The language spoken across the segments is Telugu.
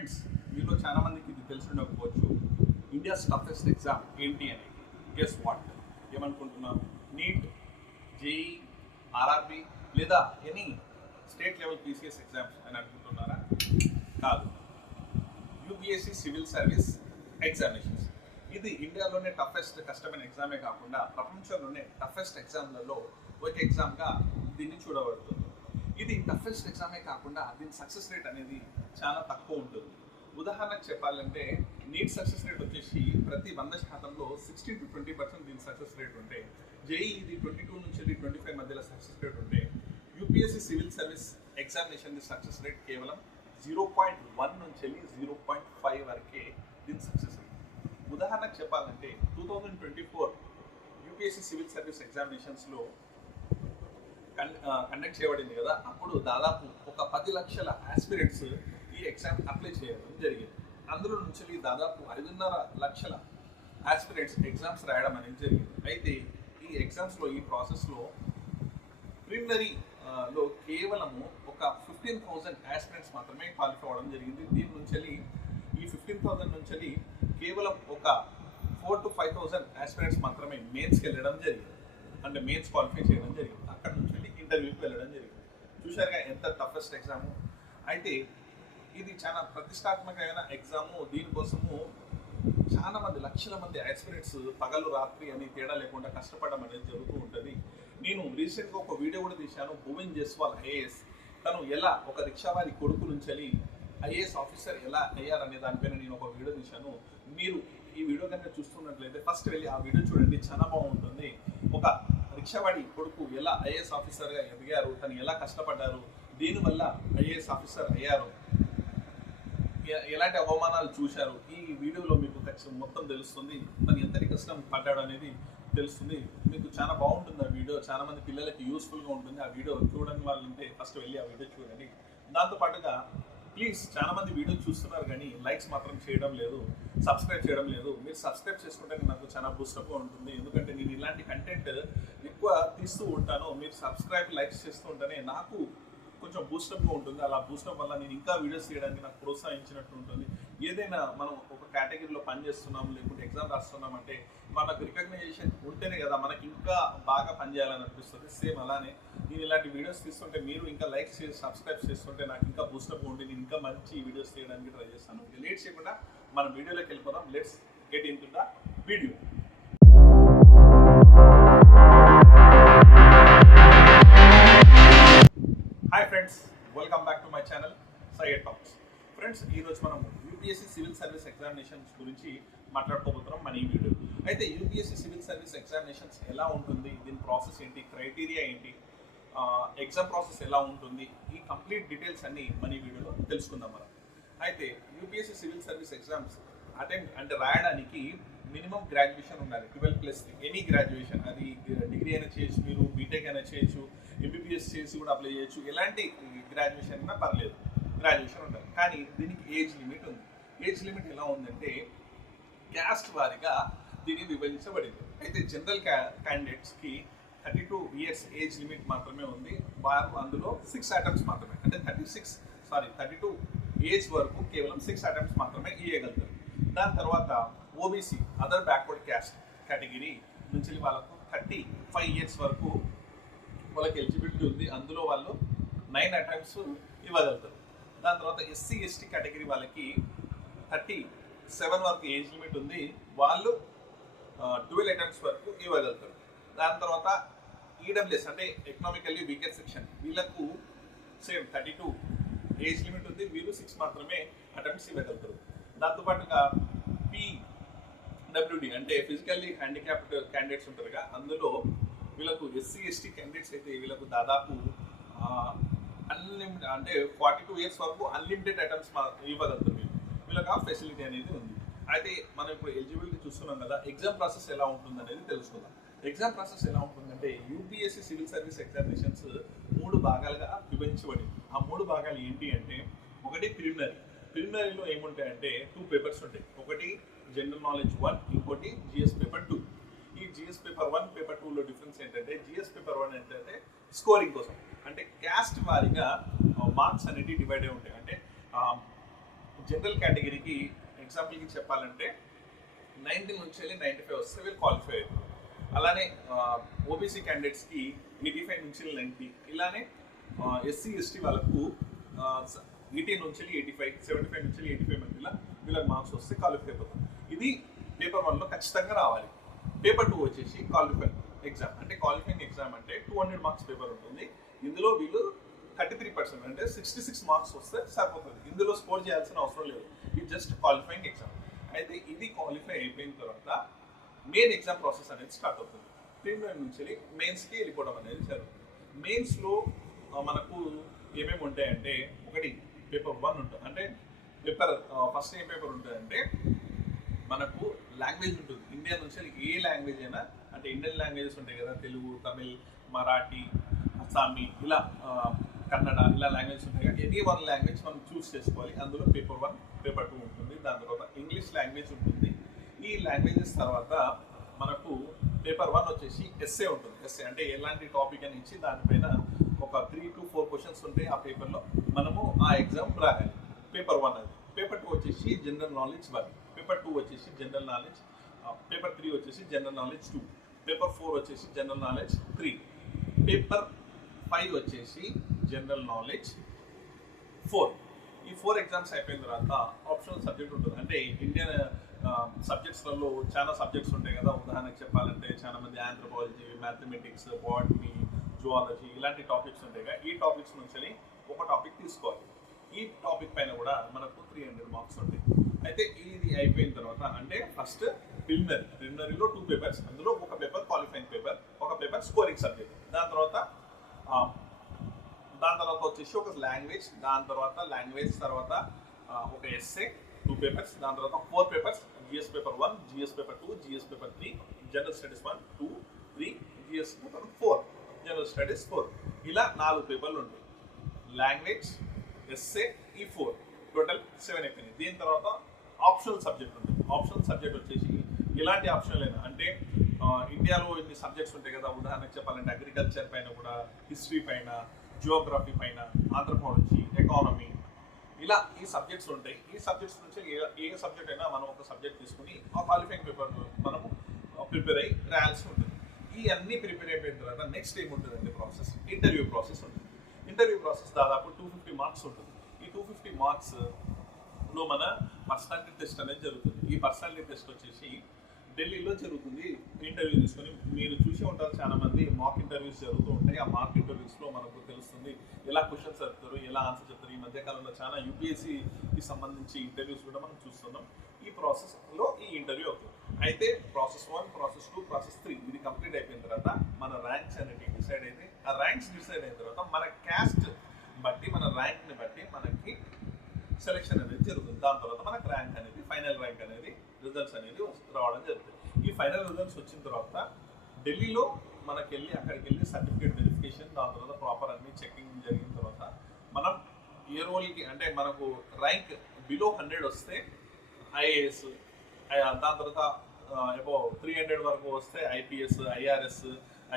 ఫ్రెండ్స్, మీలో చాలా మందికి ఇది తెలిసి ఉండకపోవచ్చు. ఇండియాస్ టఫెస్ట్ ఎగ్జామ్ ఏంటి అని గెస్ వాట్? ఏమనుకుంటున్నారు? నీట్, జేఈ, ఆర్ఆర్బి లేదా any state level PCS exams అని అనుకుంటున్నారా? కాదు, యూపీఎస్సీ సివిల్ సర్వీస్ ఎగ్జామినేషన్స్. ఇది ఇండియాలోనే టఫెస్ట్ కష్టమైన ఎగ్జామే కాకుండా ప్రపంచంలోనే టఫెస్ట్ ఎగ్జామ్లలో ఒక ఎగ్జామ్గా దీన్ని చూడబడుతుంది. ఇది టఫెస్ట్ ఎగ్జామే కాకుండా దీని సక్సెస్ రేట్ అనేది చాలా తక్కువ ఉంటుంది. ఉదాహరణకు చెప్పాలంటే నీట్ సక్సెస్ రేట్ వచ్చేసి ప్రతి 100%లో 16 to 20% దీని సక్సెస్ రేట్ ఉంటే, జేఈ ఇది 22 నుంచి 25 మధ్యలో సక్సెస్ రేట్ ఉంటే, UPSC civil service examination success rate కేవలం 0.1 నుంచి 0.5 వరకే దీని సక్సెస్ రేట్. ఉదాహరణకు చెప్పాలంటే 2024 యూపీఎస్సీ సివిల్ సర్వీస్ ఎగ్జామినేషన్స్లో కండక్ట్ చేయబడింది కదా, అప్పుడు దాదాపు ఒక 10 లక్షల ఆస్పిరెంట్స్ ఈ ఎగ్జామ్ అప్లై చేయడం జరిగింది. అందులో నుంచి దాదాపు 5.5 లక్షల ఆస్పిరెంట్స్ ఎగ్జామ్స్ రాయడం అనేది జరిగింది. అయితే ఈ ఎగ్జామ్స్లో ఈ ప్రాసెస్లో ప్రిలిమినరీలో కేవలము ఒక 15,000 ఆస్పిరెంట్స్ మాత్రమే క్వాలిఫై అవ్వడం జరిగింది. దీని నుంచి ఈ 15,000 నుంచి కేవలం ఒక 4,000 to 5,000 ఆస్పిరెంట్స్ మాత్రమే మెయిన్స్కి వెళ్ళడం జరిగింది. అంటే మెయిన్స్ క్వాలిఫై చేయడం జరిగింది. అక్కడ నుంచి ఇంటర్వ్యూకి వెళ్ళడం జరిగింది. చూశారుగా ఎంత టఫెస్ట్ ఎగ్జాము. అయితే ఇది చాలా ప్రతిష్టాత్మకమైన ఎగ్జాము. దీనికోసము చాలా మంది, లక్షల మంది ఆస్పిరెంట్స్ పగలు రాత్రి అని తేడా లేకుండా కష్టపడడం అనేది జరుగుతూ ఉంటుంది. నేను రీసెంట్గా ఒక వీడియో కూడా తీశాను. భువన్ జస్వాల్ ఐఏఎస్, తను ఎలా ఒక రిక్షావారి కొడుకు నుంచి ఐఏఎస్ ఆఫీసర్ ఎలా అయ్యారనే దానిపైన నేను ఒక వీడియో తీశాను. మీరు ఈ వీడియో కనుక చూస్తున్నట్లయితే ఫస్ట్ వెళ్ళి ఆ వీడియో చూడండి, చాలా బాగుంటుంది. ఒక రిక్షావాడి కొడుకు ఎలా ఐఏఎస్ ఆఫీసర్గా ఎదిగారు, తను ఎలా కష్టపడ్డారు, దీనివల్ల ఐఏఎస్ ఆఫీసర్ అయ్యారు, ఎలాంటి అవమానాలు చూశారు, ఈ వీడియోలో మీకు మొత్తం తెలుస్తుంది. తను ఎంతటి కష్టం పడ్డాడు అనేది తెలుస్తుంది. మీకు చాలా బాగుంటుంది ఆ వీడియో. చాలా మంది పిల్లలకి యూస్ఫుల్గా ఉంటుంది. ఆ వీడియో చూడని వాళ్ళంటే ఫస్ట్ వెళ్ళి ఆ వీడియో చూడండి. దాంతోపాటుగా ప్లీజ్, చాలా మంది వీడియో చూస్తున్నారు కానీ లైక్స్ మాత్రం చేయడం లేదు, సబ్స్క్రైబ్ చేయడం లేదు. మీరు సబ్స్క్రైబ్ చేసుకుంటే నాకు చాలా బూస్టప్గా ఉంటుంది. ఎందుకంటే నేను ఇలాంటి కంటెంట్ ఎక్కువ తీస్తూ ఉంటాను. మీరు సబ్స్క్రైబ్, లైక్స్ చేస్తూ ఉంటేనే నాకు కొంచెం బూస్టప్గా ఉంటుంది. అలా బూస్టప్ వల్ల నేను ఇంకా వీడియోస్ చేయడానికి నాకు ప్రోత్సహించినట్టు ఉంటుంది. ఏదైనా మనం ఒక కేటగిరీలో పనిచేస్తున్నాం, లేకుంటే ఎగ్జామ్ రాస్తున్నాం అంటే మనకు రికగ్నైజేషన్ ఉంటేనే కదా మనకి ఇంకా బాగా పనిచేయాలని అనిపిస్తుంది. సేమ్ అలానే నేను ఇలాంటి వీడియోస్ తీస్తుంటే మీరు ఇంకా లైక్ చేసి సబ్స్క్రైబ్ చేస్తుంటే నాకు ఇంకా బూస్టప్ ఉండి నేను ఇంకా మంచి వీడియోస్ చేయడానికి ట్రై చేస్తాను. లేట్ చేయకుండా మనం వీడియోలోకి వెళ్ళిపోదాం. Let's get in to the video. Hi friends, welcome back to my channel Syed talks. Friends, ఈరోజు మనం యూపీఎస్సీ సివిల్ సర్వీస్ ఎగ్జామినేషన్స్ గురించి మాట్లాడుకోబోతున్నాం మన ఈ వీడియో. అయితే యూపీఎస్సీ సివిల్ సర్వీస్ ఎగ్జామినేషన్స్ ఎలా ఉంటుంది, దీని ప్రాసెస్ ఏంటి, క్రైటీరియా ఏంటి, ఎగ్జామ్ ప్రాసెస్ ఎలా ఉంటుంది, ఈ కంప్లీట్ డీటెయిల్స్ అన్ని మన ఈ వీడియోలో తెలుసుకుందాం మనం. అయితే UPSC civil service exams attempt అంటే రాయడానికి మినిమం గ్రాడ్యుయేషన్ ఉండాలి. 12+ ఎనీ గ్రాడ్యుయేషన్, అది డిగ్రీ అయినా చేయొచ్చు, మీరు బీటెక్ అయినా చేయొచ్చు, ఎంబీబీఎస్ చేసి కూడా అప్లై చేయొచ్చు. ఎలాంటి గ్రాడ్యుయేషన్ అయినా పర్లేదు, గ్రాడ్యుయేషన్ ఉండాలి. కానీ దీనికి ఏజ్ లిమిట్ ఉంది. ఏజ్ లిమిట్ ఎలా ఉందంటే క్యాస్ట్ వారీగా దీన్ని విభజించబడింది. అయితే జనరల్ క్యాండిడేట్స్కి 32 ఇయర్స్ ఏజ్ లిమిట్ మాత్రమే ఉంది. వారు అందులో 6 అటెంప్ట్స్ మాత్రమే, అంటే 32 ఏజ్ వరకు కేవలం 6 అటెంప్ట్స్ మాత్రమే ఇవ్వగలుగుతారు. దాని తర్వాత OBC, other backward caste category నుంచి వాళ్ళకు 35 ఇయర్స్ వరకు వాళ్ళకి ఎలిజిబిలిటీ ఉంది. అందులో వాళ్ళు 9 అటెంప్ట్స్ ఇవ్వగలుగుతారు. దాని తర్వాత ఎస్సీ ఎస్టీ కేటగిరీ వాళ్ళకి 37 వరకు ఏజ్ లిమిట్ ఉంది. వాళ్ళు 12 అటెంప్ట్స్ వరకు ఇవ్వగలుగుతారు. దాని తర్వాత ఈడబ్ల్యూఎస్ అంటే ఎకనామికల్లీ వీకర్ సెక్షన్, వీళ్ళకు సేమ్ 32 ఏజ్ లిమిట్ ఉంది. వీళ్ళు 6 మాత్రమే అటెంప్ట్స్ ఇవ్వగలుగుతారు. దాంతోపాటుగా పీడబ్ల్యూడి అంటే ఫిజికల్లీ హ్యాండిక్యాప్డ్ క్యాండిడేట్స్ ఉంటారుగా, అందులో వీళ్ళకు ఎస్సీ ఎస్టీ క్యాండిడేట్స్ అయితే వీళ్ళకు దాదాపు అన్లిమిటెడ్ అంటే 42 ఇయర్స్ వరకు అన్లిమిటెడ్ అటెంప్ట్స్ ఇవ్వగలుగుతారు. వీళ్ళకి ఆ ఫెసిలిటీ అనేది ఉంది. అయితే మనం ఇప్పుడు ఎలిజిబిలిటీ చూస్తున్నాం కదా, ఎగ్జామ్ ప్రాసెస్ ఎలా ఉంటుంది అనేది తెలుసుకుందాం. ఎగ్జామ్ ప్రాసెస్ ఎలా ఉంటుందంటే యూపీఎస్సీ సివిల్ సర్వీస్ ఎగ్జామినేషన్స్ 3 భాగాలుగా విభజించబడింది. ఆ 3 భాగాలు ఏంటి అంటే, ఒకటి ప్రిలిమినరీలో ఏముంటాయంటే 2 పేపర్స్ ఉంటాయి. ఒకటి జనరల్ నాలెడ్జ్ 1, ఇంకోటి జిఎస్ పేపర్ 2. ఈ జిఎస్ పేపర్ 1, పేపర్ 2లో డిఫరెన్స్ ఏంటంటే, జిఎస్ పేపర్ 1 ఏంటంటే స్కోరింగ్ కోసం, అంటే క్యాస్ట్ వారీగా మార్క్స్ అనేవి డివైడ్ అయి ఉంటాయి. అంటే జనరల్ కేటగిరీకి ఎగ్జాంపుల్కి చెప్పాలంటే 90 నుంచి వెళ్ళి 95 వస్తే వీళ్ళు క్వాలిఫై అవుతారు. అలానే ఓబీసీ క్యాండిడేట్స్కి 85 నుంచి 90, ఇలానే ఎస్సీ ఎస్టీ వాళ్ళకు 80 నుంచి 85, 75 నుంచి 85 మధ్యలో వీళ్ళకి మార్క్స్ వస్తే క్వాలిఫై అయిపోతారు. ఇది పేపర్ 1లో ఖచ్చితంగా రావాలి. పేపర్ 2 వచ్చేసి క్వాలిఫైయింగ్ ఎగ్జామ్. అంటే క్వాలిఫైయింగ్ ఎగ్జామ్ అంటే 200 మార్క్స్ పేపర్ ఉంటుంది. ఇందులో వీళ్ళు 33% అంటే 66 మార్క్స్ వస్తే సరిపోతుంది. ఇందులో స్కోర్ చేయాల్సిన అవసరం లేదు. ఇది జస్ట్ క్వాలిఫైయింగ్ ఎగ్జామ్. అయితే ఇది క్వాలిఫై అయిపోయిన తర్వాత మెయిన్ ఎగ్జామ్ ప్రాసెస్ అనేది స్టార్ట్ అవుతుంది. ప్రిలిమినరీ నుంచి మెయిన్స్కి వెళ్ళిపోవడం అనేది జరుగుతుంది. మెయిన్స్లో మనకు ఏమేమి ఉంటాయంటే, ఒకటి పేపర్ 1 ఉంటుంది. అంటే పేపర్ ఫస్ట్ ఏం పేపర్ ఉంటుందంటే మనకు లాంగ్వేజ్ ఉంటుంది. ఇండియా నుంచి ఏ లాంగ్వేజ్ అయినా, అంటే ఇండియన్ లాంగ్వేజెస్ ఉంటాయి కదా, తెలుగు, తమిళ్, మరాఠీ, అస్సామీ, ఇలా కన్నడ, ఇలా లాంగ్వేజెస్ ఉంటాయి కదా. ఎనీ వన్ లాంగ్వేజ్ మనం చూస్ చేసుకోవాలి. అందులో పేపర్ 1, పేపర్ 2 ఉంటుంది. దాని తర్వాత ఇంగ్లీష్ లాంగ్వేజ్ ఉంటుంది. ఈ లాంగ్వేజెస్ తర్వాత మనకు పేపర్ 1 వచ్చేసి ఎస్ఏ ఉంటుంది. ఎస్ఏ అంటే ఎలాంటి టాపిక్ అని ఇచ్చి దానిపైన ఒక 3 to 4 క్వశ్చన్స్ ఉంటాయి. ఆ పేపర్లో మనము ఆ ఎగ్జామ్ రాయాలి. పేపర్ 1 అది. పేపర్ 2 వచ్చేసి జనరల్ నాలెడ్జ్ 1, పేపర్ 2 వచ్చేసి జనరల్ నాలెడ్జ్, పేపర్ 3 వచ్చేసి జనరల్ నాలెడ్జ్ 2, పేపర్ 4 వచ్చేసి జనరల్ నాలెడ్జ్ 3, పేపర్ 5 వచ్చేసి జనరల్ నాలెడ్జ్ 4. ఈ 4 ఎగ్జామ్స్ అయిపోయిన తర్వాత ఆప్షనల్ సబ్జెక్ట్ ఉంటుంది. అంటే ఇండియన్ సబ్జెక్ట్స్లలో చాలా సబ్జెక్ట్స్ ఉంటాయి కదా. ఉదాహరణకు చెప్పాలంటే చాలా మంది ఆంథ్రోపాలజీ, మ్యాథమెటిక్స్, బాటనీ, జువాలజీ ఇలాంటి టాపిక్స్ ఉంటాయి కదా. ఈ టాపిక్స్ నుంచి ఒక టాపిక్ తీసుకోవాలి. ఈ టాపిక్ పైన కూడా మనకు 300 మార్క్స్ ఉంటాయి. అయితే ఇది అయిపోయిన తర్వాత అంటే ఫస్ట్ ప్రిలిమినరీలో 2 పేపర్స్, అందులో ఒక పేపర్ క్వాలిఫైయింగ్ పేపర్, ఒక పేపర్ స్కోరింగ్ సబ్జెక్ట్. దాని తర్వాత వచ్చేసి ఒక లాంగ్వేజ్, దాని తర్వాత లాంగ్వేజ్ తర్వాత ఒక ఎస్ఏ 2 పేపర్స్, దాని తర్వాత 4 papers, GS paper 1, GS paper 2, GS paper 3, general studies 1, 2, 3, GS paper 4, general studies 4. ఇలా 4 పేపర్లు ఉంటాయి. లాంగ్వేజ్, ఎస్ఏ, ఈ 4 టోటల్ 7 అయిపోయింది. దీని తర్వాత ఆప్షనల్ సబ్జెక్ట్ ఉంటుంది. ఆప్షనల్ సబ్జెక్ట్ వచ్చేసి ఎలాంటి ఆప్షనల్ అయినా, అంటే ఇండియాలో ఇన్ని సబ్జెక్ట్స్ ఉంటాయి కదా. ఉదాహరణకు చెప్పాలంటే అగ్రికల్చర్ పైన కూడా, హిస్టరీ పైన, జియోగ్రఫీ పైన, ఆంథ్రోపాలజీ, ఎకానమీ, ఇలా ఈ సబ్జెక్ట్స్ ఉంటాయి. ఈ సబ్జెక్ట్స్ నుంచి ఏ సబ్జెక్ట్ అయినా మనం ఒక సబ్జెక్ట్ తీసుకుని ఆ క్వాలిఫైయింగ్ పేపర్ మనము ప్రిపేర్ అయ్యి రాయాల్సి ఉంటుంది. ఈ అన్ని ప్రిపేర్ అయిపోయిన తర్వాత నెక్స్ట్ ఏముంటుందంటే ప్రాసెస్, ఇంటర్వ్యూ ప్రాసెస్ ఉంటుంది. ఇంటర్వ్యూ ప్రాసెస్ దాదాపు 250 మార్క్స్ ఉంటుంది. ఈ 250 మార్క్స్లో మన పర్సనాలిటీ టెస్ట్ అనేది జరుగుతుంది. ఈ పర్సనాలిటీ టెస్ట్ వచ్చేసి ఢిల్లీలో జరుగుతుంది. ఇంటర్వ్యూ తీసుకొని మీరు చూసి ఉంటారు, చాలా మంది మాక్ ఇంటర్వ్యూస్ జరుగుతూ ఉంటాయి. ఆ మాక్ ఇంటర్వ్యూస్లో మనకు తెలుస్తుంది ఎలా క్వశ్చన్స్ చెప్తారు, ఎలా ఆన్సర్ చెప్తారు. ఈ మధ్యకాలంలో చాలా యూపీఎస్సీకి సంబంధించి ఇంటర్వ్యూస్ కూడా మనం చూస్తున్నాం. ఈ ప్రాసెస్లో ఈ ఇంటర్వ్యూ అవుతుంది. అయితే ప్రాసెస్ 1, ప్రాసెస్ 2, ప్రాసెస్ 3 ఇది కంప్లీట్ అయిపోయిన తర్వాత మన ర్యాంక్స్ అనేది డిసైడ్ అయితే, ఆ ర్యాంక్స్ డిసైడ్ అయిన తర్వాత మన క్యాస్ట్ బట్టి, మన ర్యాంక్ని బట్టి మనకి సెలెక్షన్ అనేది జరుగుతుంది. దాని తర్వాత మనకు ర్యాంక్ అనేది, ఫైనల్ ర్యాంక్ అనేది, రిజల్ట్స్ అనేది రావడం జరుగుతుంది. ఈ ఫైనల్ రిజల్ట్స్ వచ్చిన తర్వాత ఢిల్లీలో అక్కడికి వెళ్ళి సర్టిఫికేట్ వెరిఫికేషన్, దాని తర్వాత ప్రాపర్ అన్ని చెకింగ్ జరిగిన తర్వాత మనం ఏ రోల్కి, అంటే మనకు ర్యాంక్ బిలో 100 వస్తే ఐఏఎస్, దాని తర్వాత అబౌవ్ 300 వరకు వస్తే ఐపీఎస్, ఐఆర్ఎస్,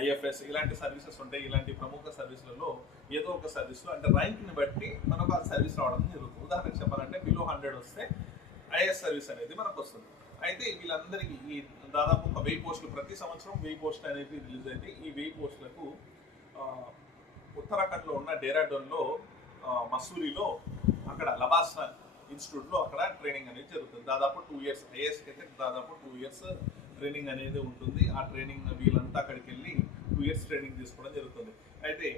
ఐఎఫ్ఎస్ ఇలాంటి సర్వీసెస్ ఉంటాయి. ఇలాంటి ప్రముఖ సర్వీసులలో ఏదో ఒక సర్వీస్లో, అంటే ర్యాంక్ని బట్టి మనకు ఆ సర్వీస్ రావడం జరుగుతుంది. ఉదాహరణకు చెప్పాలంటే బిలో 100 వస్తే ఐఏఎస్ సర్వీస్ అనేది మనకు వస్తుంది. అయితే వీళ్ళందరికీ ఈ దాదాపు ఒక 1000 పోస్టులు, ప్రతి సంవత్సరం 1000 పోస్టులు అనేది రిలీజ్ అయితే, ఈ 1000 పోస్టులకు ఉత్తరాఖండ్లో ఉన్న డేరాడూన్లో, మసూరిలో, అక్కడ లబాసా ఇన్స్టిట్యూట్లో అక్కడ ట్రైనింగ్ అనేది జరుగుతుంది. దాదాపు 2 ఇయర్స్, ఐఏఎస్కి అయితే దాదాపు 2 ఇయర్స్ ట్రైనింగ్ అనేది ఉంటుంది. ఆ ట్రైనింగ్ వీళ్ళంతా అక్కడికి వెళ్ళి 2 ఇయర్స్ ట్రైనింగ్ తీసుకోవడం జరుగుతుంది. అయితే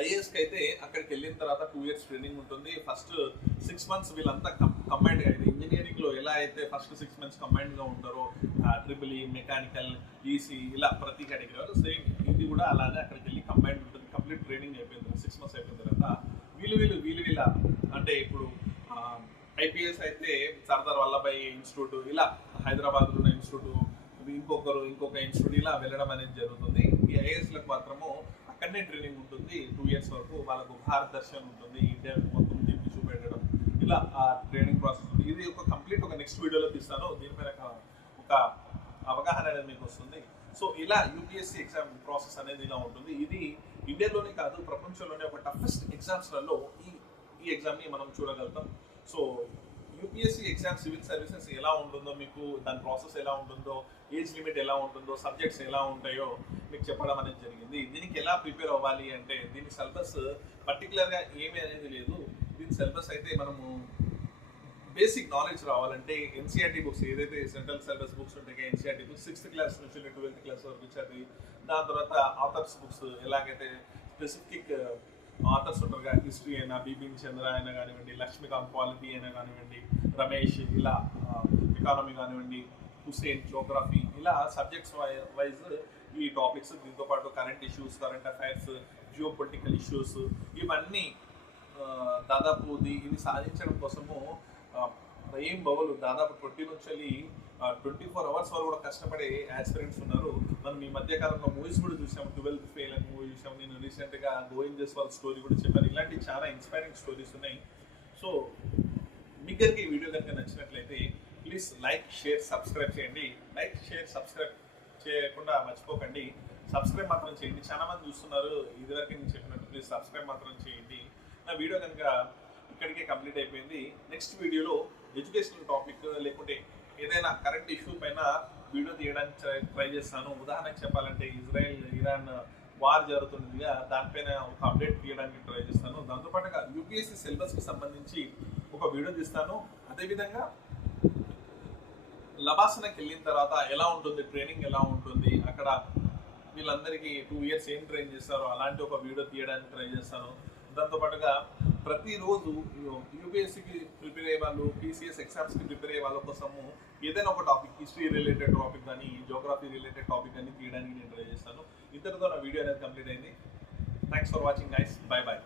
ఐఏఎస్కి అయితే అక్కడికి వెళ్ళిన తర్వాత 2 ఇయర్స్ ట్రైనింగ్ ఉంటుంది. ఫస్ట్ 6 మంత్స్ వీళ్ళంతా కంబైన్డ్గా, అయితే ఇంజనీరింగ్లో ఎలా అయితే ఫస్ట్ 6 మంత్స్ కంబైన్డ్గా ఉంటారో, ట్రిపుల్ ఈ, మెకానికల్, ఈసీ ఇలా ప్రతి కేటగిరీ సేమ్ ఇది కూడా అలానే అక్కడికి వెళ్ళి కంబైన్డ్ ఉంటుంది. కంప్లీట్ ట్రైనింగ్ అయిపోయిన తర్వాత 6 మంత్స్ అయిపోయిన తర్వాత వీళ్ళ అంటే ఇప్పుడు ఐపీఎస్ అయితే సర్దార్ వల్లభాయ్ ఇన్స్టిట్యూట్, ఇలా హైదరాబాద్లో ఉన్న ఇన్స్టిట్యూట్, ఇంకొక ఇన్స్టిట్యూట్ ఇలా వెళ్ళడం అనేది జరుగుతుంది. ఈ ఐఏఎస్లకు మాత్రము అక్కడనే ట్రైనింగ్ ఉంటుంది 2 ఇయర్స్ వరకు. వాళ్ళకు భారత్ దర్శన్ ఉంటుంది, ఇండియా మొత్తం తిప్పి చూపెట్టడం, ఇలా ఆ ట్రైనింగ్ ప్రాసెస్ ఉంది. ఇది ఒక కంప్లీట్ ఒక నెక్స్ట్ వీడియోలో తీస్తాను. దీనిపైన ఒక అవగాహన అనేది మీకు వస్తుంది. సో ఇలా యూపీఎస్సీ ఎగ్జామ్ ప్రాసెస్ అనేది ఇలా ఉంటుంది. ఇది ఇండియాలోనే కాదు, ప్రపంచంలోనే ఒక టఫెస్ట్ ఎగ్జామ్స్లలో ఈ ఎగ్జామ్ని మనం చూడగలుగుతాం. So UPSC exam civil services ఎలా ఉంటుందో, మీకు దాని ప్రాసెస్ ఎలా ఉంటుందో, ఏజ్ లిమిట్ ఎలా ఉంటుందో, సబ్జెక్ట్స్ ఎలా ఉంటాయో మీకు చెప్పడం అనేది జరిగింది. దీనికి ఎలా ప్రిపేర్ అవ్వాలి అంటే దీని సిలబస్ పర్టికులర్గా ఏమీ అనేది లేదు. దీని సిలబస్ అయితే మనము బేసిక్ నాలెడ్జ్ రావాలంటే ఎన్సీఆర్టీ బుక్స్, ఏదైతే సెంట్రల్ సిలబస్ బుక్స్ ఉంటాయో ఎన్సీఆర్టీ బుక్స్ 6th క్లాస్ నుంచి 12th క్లాస్ వరకు చదివి, దాని తర్వాత ఆథర్స్ బుక్స్ ఎలాగైతే స్పెసిఫిక్ ఆథర్స్ ఉంటారు కదా, హిస్టరీ అయినా బిపిన్ చంద్ర అయినా కానివ్వండి, లక్ష్మీకాంత్ పాలిటీ అయినా కానివ్వండి, రమేష్ ఇలా ఎకానమీ కానివ్వండి, హుసేన్ జోగ్రఫీ, ఇలా సబ్జెక్ట్స్ వైజ్ ఈ టాపిక్స్, దీంతో పాటు current issues, current affairs, geo political issues, ఇవన్నీ దాదాపు ఇది సాధించడం కోసము ఏం బవులు దాదాపు 20 నుంచి 24 hours వరకు కూడా కష్టపడే యాస్పిరెంట్స్ ఉన్నారు. మనం ఈ మధ్య కాలంలో మూవీస్ కూడా చూసాం, 12th ఫెయిల్ అని మూవీ చూసాం. నేను రీసెంట్గా గోవింద్ జస్వాల్ స్టోరీ కూడా చెప్పాను. ఇలాంటి చాలా ఇన్స్పైరింగ్ స్టోరీస్ ఉన్నాయి. సో మీకు కనుక ఈ వీడియో కనుక నచ్చినట్లయితే ప్లీజ్ లైక్, షేర్, సబ్స్క్రైబ్ చేయండి. లైక్, షేర్, సబ్స్క్రైబ్ చేయకుండా మర్చిపోకండి. సబ్స్క్రైబ్ మాత్రం చేయండి. చాలా మంది చూస్తున్నారు, ఇదివరకు నేను చెప్పినట్టు ప్లీజ్ సబ్స్క్రైబ్ మాత్రం చేయండి. నా వీడియో కనుక ఇక్కడికే కంప్లీట్ అయిపోయింది. నెక్స్ట్ వీడియోలో ఎడ్యుకేషనల్ టాపిక్ లేకుంటే ఏదైనా కరెంట్ ఇష్యూ పైన వీడియో తీయడానికి ట్రై చేస్తాను. ఉదాహరణకు చెప్పాలంటే ఇజ్రాయెల్ ఇరాన్ వార్ జరుగుతుందిగా, దానిపైన ఒక అప్డేట్ తీయడానికి ట్రై చేస్తాను. దాంతోపాటుగా యూపీఎస్సీ సిలబస్కి సంబంధించి ఒక వీడియో తీస్తాను. అదేవిధంగా లబాసనకి వెళ్ళిన తర్వాత ఎలా ఉంటుంది, ట్రైనింగ్ ఎలా ఉంటుంది, అక్కడ వీళ్ళందరికీ 2 years ఏం ట్రైన్ చేస్తారో అలాంటి ఒక వీడియో తీయడానికి ట్రై చేస్తాను. దాంతోపాటుగా ప్రతిరోజు యూపీఎస్సీకి ప్రిపేర్ అయ్యే వాళ్ళు, పీసీఎస్ ఎగ్జామ్స్కి ప్రిపేర్ అయ్యే వాళ్ళ కోసము ఏదైనా ఒక టాపిక్, హిస్టరీ రిలేటెడ్ టాపిక్ కానీ, జోగ్రఫీ రిలేటెడ్ టాపిక్ కానీ తీయడానికి నేను ట్రై చేస్తాను. ఇంతటితో నా వీడియో అనేది కంప్లీట్ అయింది. Thanks for watching guys. By by.